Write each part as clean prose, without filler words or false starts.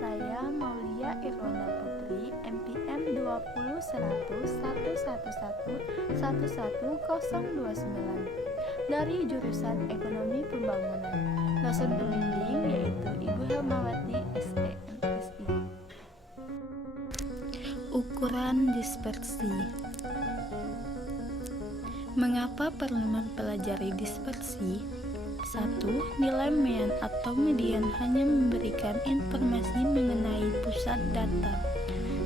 saya Maulia Irwanda Putri, NPM 20111111129 dari jurusan Ekonomi Pembangunan. Dosen pembimbing yaitu Ibu Helmawati STMSI. Ukuran dispersi. Mengapa perlu mempelajari dispersi? 1. Nilai mean atau median hanya memberikan informasi mengenai pusat data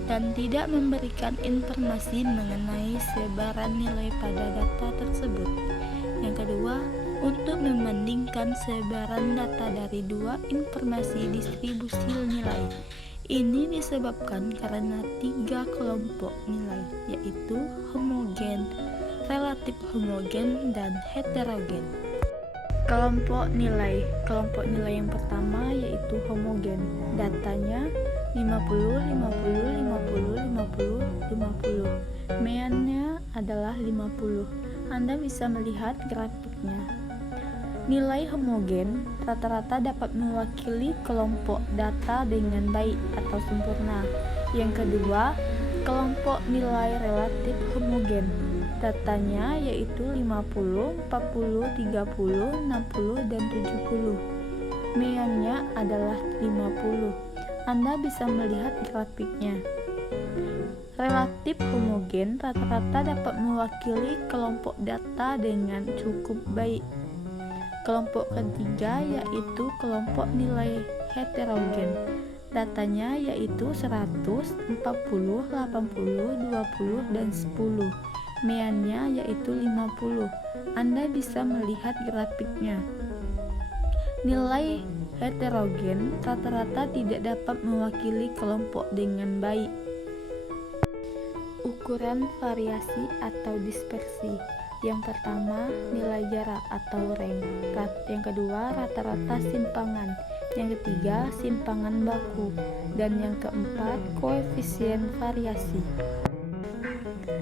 dan tidak memberikan informasi mengenai sebaran nilai pada data tersebut. Yang kedua, untuk membandingkan sebaran data dari dua informasi distribusi nilai. Ini disebabkan karena tiga kelompok nilai, yaitu homogen, relatif homogen, dan heterogen. Kelompok nilai yang pertama yaitu homogen. Datanya 50, 50, 50, 50, 50. Meannya adalah 50. Anda bisa melihat grafiknya. Nilai homogen rata-rata dapat mewakili kelompok data dengan baik atau sempurna. Yang kedua, kelompok nilai relatif homogen. Datanya yaitu 50, 40, 30, 60, dan 70. Meannya adalah 50. Anda bisa melihat grafiknya. Relatif homogen rata-rata dapat mewakili kelompok data dengan cukup baik. Kelompok ketiga yaitu kelompok nilai heterogen. Datanya yaitu 100, 40, 80, 20, dan 10. Meannya yaitu 50. Anda bisa melihat grafiknya. Nilai heterogen rata-rata tidak dapat mewakili kelompok dengan baik. Ukuran variasi atau dispersi. Yang pertama, nilai jarak atau rank. Yang kedua, rata-rata simpangan. Yang ketiga, simpangan baku. Dan yang keempat, koefisien variasi.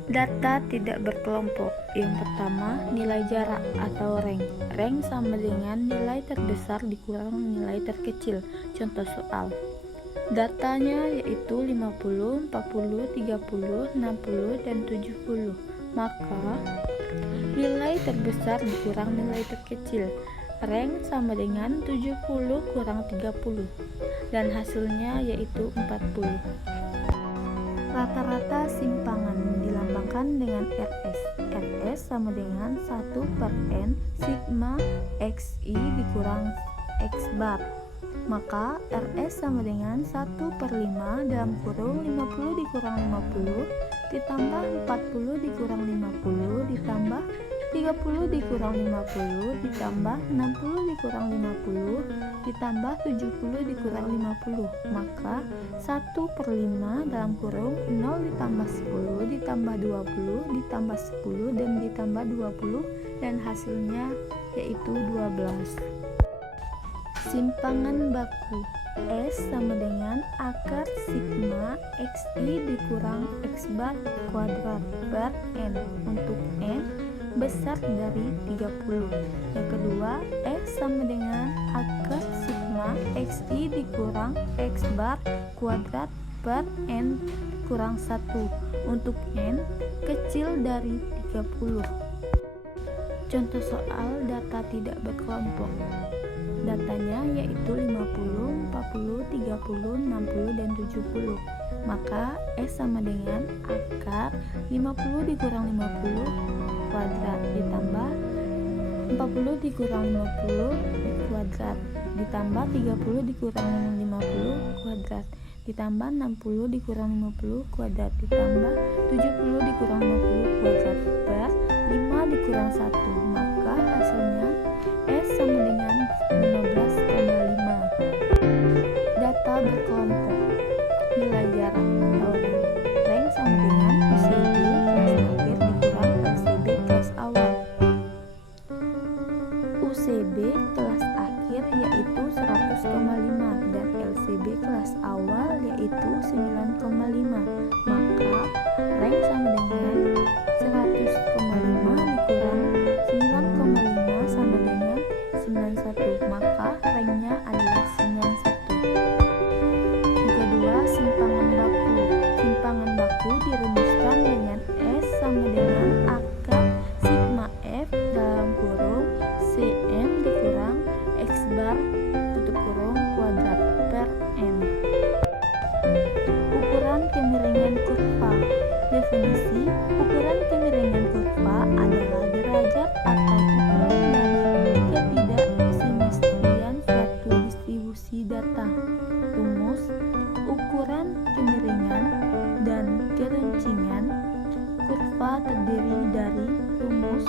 Data tidak berkelompok. Yang pertama, nilai jarak atau rank. Rank sama dengan nilai terbesar dikurang nilai terkecil. Contoh soal. Datanya yaitu 50, 40, 30, 60, dan 70. Maka, nilai terbesar dikurang nilai terkecil. Rank sama dengan 70 kurang 30. Dan hasilnya yaitu 40. Rata-rata simpangan dilambangkan dengan RS. RS sama dengan 1/n sigma xi dikurang x bar. Maka RS sama dengan 1/5 dalam kurung 50 dikurang 50 ditambah 40 dikurang 50 ditambah 30 dikurang 50 ditambah 60 dikurang 50 ditambah 70 dikurang 50. Maka 1/5 dalam kurung 0 ditambah 10 ditambah 20 ditambah 10 dan ditambah 20 dan hasilnya yaitu 12. Simpangan baku. S sama dengan akar sigma xi dikurang x bar kuadrat per n, untuk n besar dari 30. Yang kedua, S sama dengan akar sigma xi dikurang x bar kuadrat per n kurang 1, untuk n kecil dari 30. Contoh soal data tidak berkelompok. Datanya yaitu 50, 40, 30, 60, dan 70. Maka S sama dengan akar 50 dikurang 50 kuadrat ditambah 40 dikurang 50 kuadrat ditambah 30 dikurang 50 kuadrat ditambah 60 dikurang 50 kuadrat ditambah 70 dikurang 50 kuadrat per 5 dikurang 1. Maka hasilnya S sama dengan 15,5. Data berkelompok. Nilai jarak atau rank. Rank sama dengan UCB kelas akhir dikurang LCB kelas awal. UCB kelas akhir yaitu 100,5 dan LCB kelas awal yaitu 9,5. Maka rank sama dengan 100,5 dikurang 9,5 sama dengan 91. Maka ranknya adalah 91. Simpangan baku. Simpangan baku dirumuskan dengan S sama dengan akar sigma F dalam kurung Cm dikurang X bar tutup kurung kuadrat per N. Ukuran kemiringan kurva. Definisi ukuran kemiringan kurva adalah derajat atau ukuran dari ketidaksimetrian suatu distribusi data. Rumus ukuran kemiringan dan keruncingan kurva terdiri dari rumus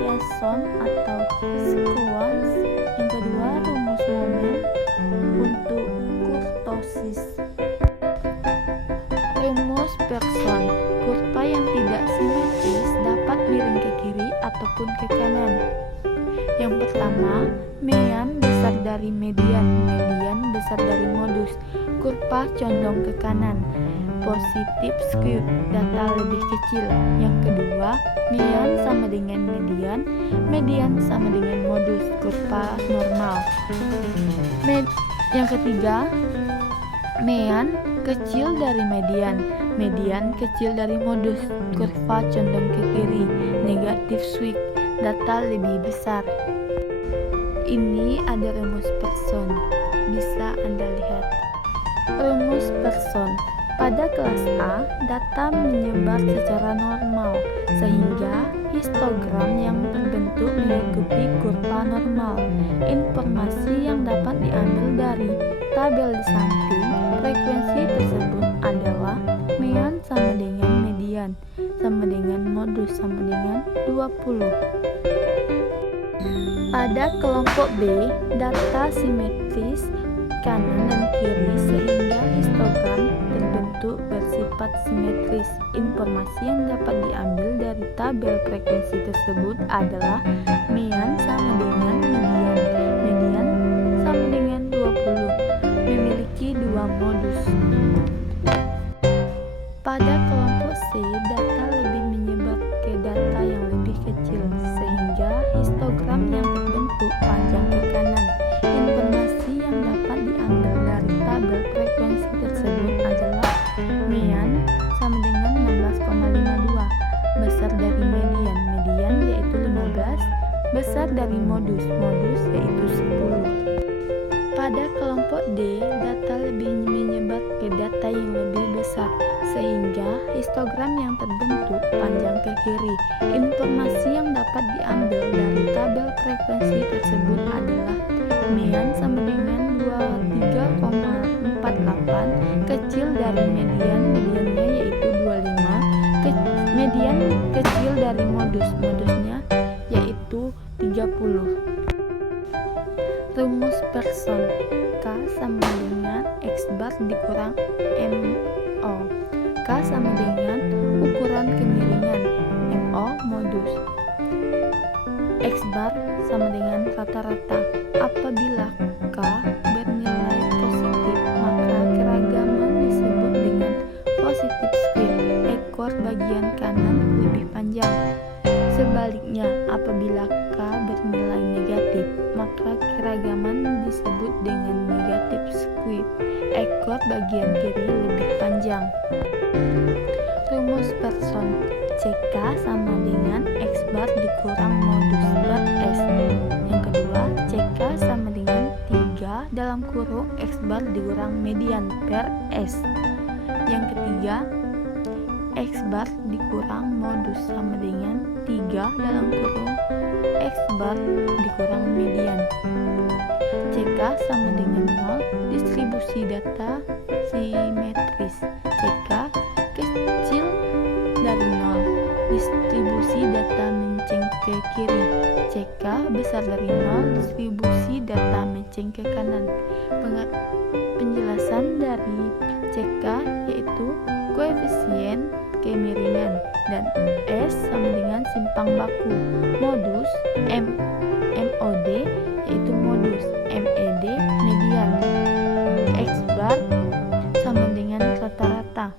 Poisson atau squash, yang kedua rumus momen untuk kurtosis. Rumus Poisson, kurva yang tidak simetris dapat miring ke kiri ataupun ke kanan. Yang pertama, mean besar dari median, median besar dari modus. Kurva condong ke kanan, positif skew, data lebih kecil. Yang kedua, mean sama dengan median, median sama dengan modus, kurva normal. Yang ketiga, mean kecil dari median, median kecil dari modus, kurva condong ke kiri, negatif swing, data lebih besar. Ini ada rumus Poisson, bisa Anda lihat. Rumus Poisson. Pada kelas A, data menyebar secara normal, sehingga histogram yang terbentuk mengikuti kurva normal. Informasi yang dapat diambil dari tabel di samping frekuensi tersebut adalah mean sama dengan median, sama dengan modus sama dengan 20. Pada kelompok B, data simetris kanan dan kiri sehingga histogram terbentuk bersifat simetris. Informasi yang dapat diambil dari tabel frekuensi tersebut adalah mean sama dengan median, median sama dengan 20, memiliki dua modus. Pada kelompok C, data lebih menyebar ke data yang lebih kecil sehingga histogram yang terbentuk panjang ke kanan. Informasi yang dapat diambil dari tabel frekuensi tersebut adalah mean sama dengan 16,52, besar dari median, median yaitu 15, besar dari modus, modus yaitu 10. Pada kelompok D, data lebih menyebar ke data yang lebih besar sehingga histogram yang terbentuk panjang ke kiri. Informasi yang dapat diambil dari tabel frekuensi tersebut adalah mean sama dengan 23,48, kecil dari median, mediannya yaitu 25, median kecil dari modus, modusnya yaitu 30. Rumus Poisson. K sama dengan X bar dikurang MO. K sama dengan ukuran kemiringan, MO modus. X bar sama dengan rata-rata. Apabila K bernilai positif, maka keragaman disebut dengan positive square, ekor bagian kanan lebih panjang. Sebaliknya, apabila K bernilai negatif, maka keragaman disebut dengan negative square, ekor bagian kiri lebih panjang. Rumus Poisson. CK sama dengan X bar dikurang modus bar S. Yang kedua, CK sama dengan 3 dalam kurung X bar dikurang median per S. Yang ketiga, X bar dikurang modus sama dengan 3 dalam kurung X bar dikurang median. CK sama dengan 0, distribusi data simetris. CK kecil dari 0, distribusi data menceng ke kiri. CK besar dari 0, distribusi data menceng ke kanan. Penjelasan dari CK yaitu koefisien kemiringan, dan S sama dengan simpang baku. Modus MOD yaitu modus, MED median. X bar sama dengan rata-rata.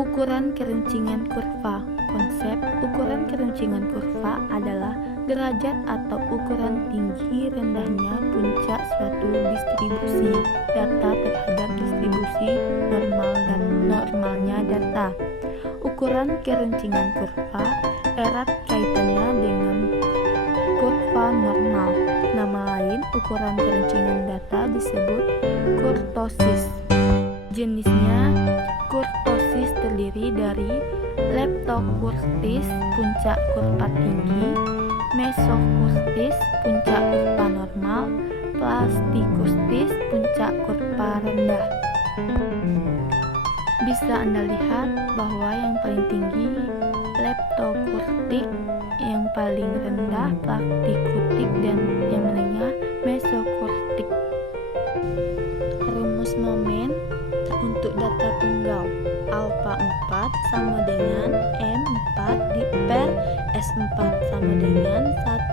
Ukuran keruncingan kurva. Konsep ukuran keruncingan kurva adalah derajat atau ukuran tinggi rendahnya puncak suatu distribusi data terhadap distribusi normalnya data. Ukuran keruncingan kurva erat kaitannya dengan kurva normal. Nama lain ukuran keruncingan data disebut kurtosis. Jenisnya kurtosis terdiri dari leptokurtis puncak kurva tinggi, mesokurtis puncak kurva normal, plastikustis puncak kurva rendah. Bisa Anda lihat bahwa yang paling tinggi leptokurtik, yang paling rendah plastikutik, dan yang menengah mesokurtik. Rumus momen untuk data tunggal alfa 4 sama dengan M4 per S4 sama dengan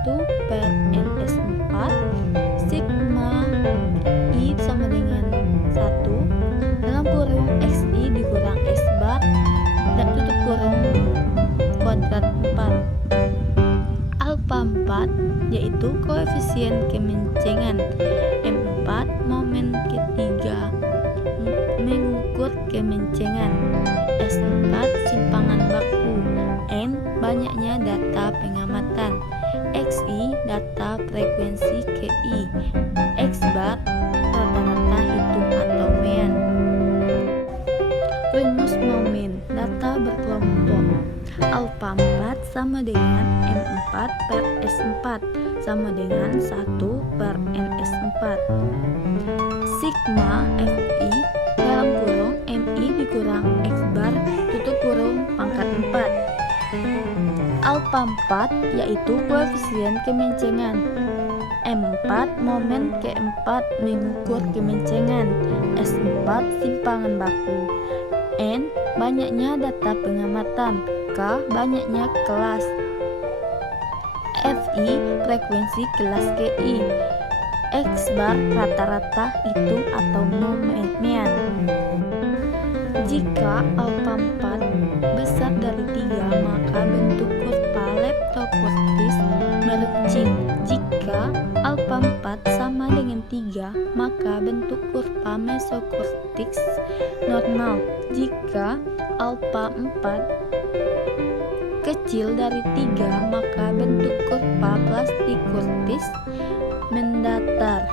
1 per NS4, sigma I sama dengan 1 dalam kurung XI dikurang S bar dan tutup kurung kuadrat 4. Alfa 4 yaitu koefisien kemencengan, M4 momen ketiga mengukur kemencengan, S4 simpangan baku, N banyaknya data pengamatan, XI data frekuensi KI, X bar rata-rata hitung atau mean. Rumus momen data berkelompok alfa 4 sama dengan M4 per S4 sama dengan 1 per NS4. Sigma FI dalam kurung MI dikurang X bar tutup kurung pangkat 4. Alfa 4 yaitu koefisien kemencengan, M4 momen ke4 mengukur kemencengan, S4 simpangan baku, N banyaknya data pengamatan, K banyaknya kelas, FI frekuensi kelas KI, X bar rata-rata hitung atau mean. Jika alfa 4 besar dari 3 maka bentuk kurva leptokurtis meruncing. Jika alfa 4 sama dengan 3 maka bentuk kurva mesokurtis normal. Jika alfa 4 kecil dari 3 maka bentuk kurva plastikurtis mendatar.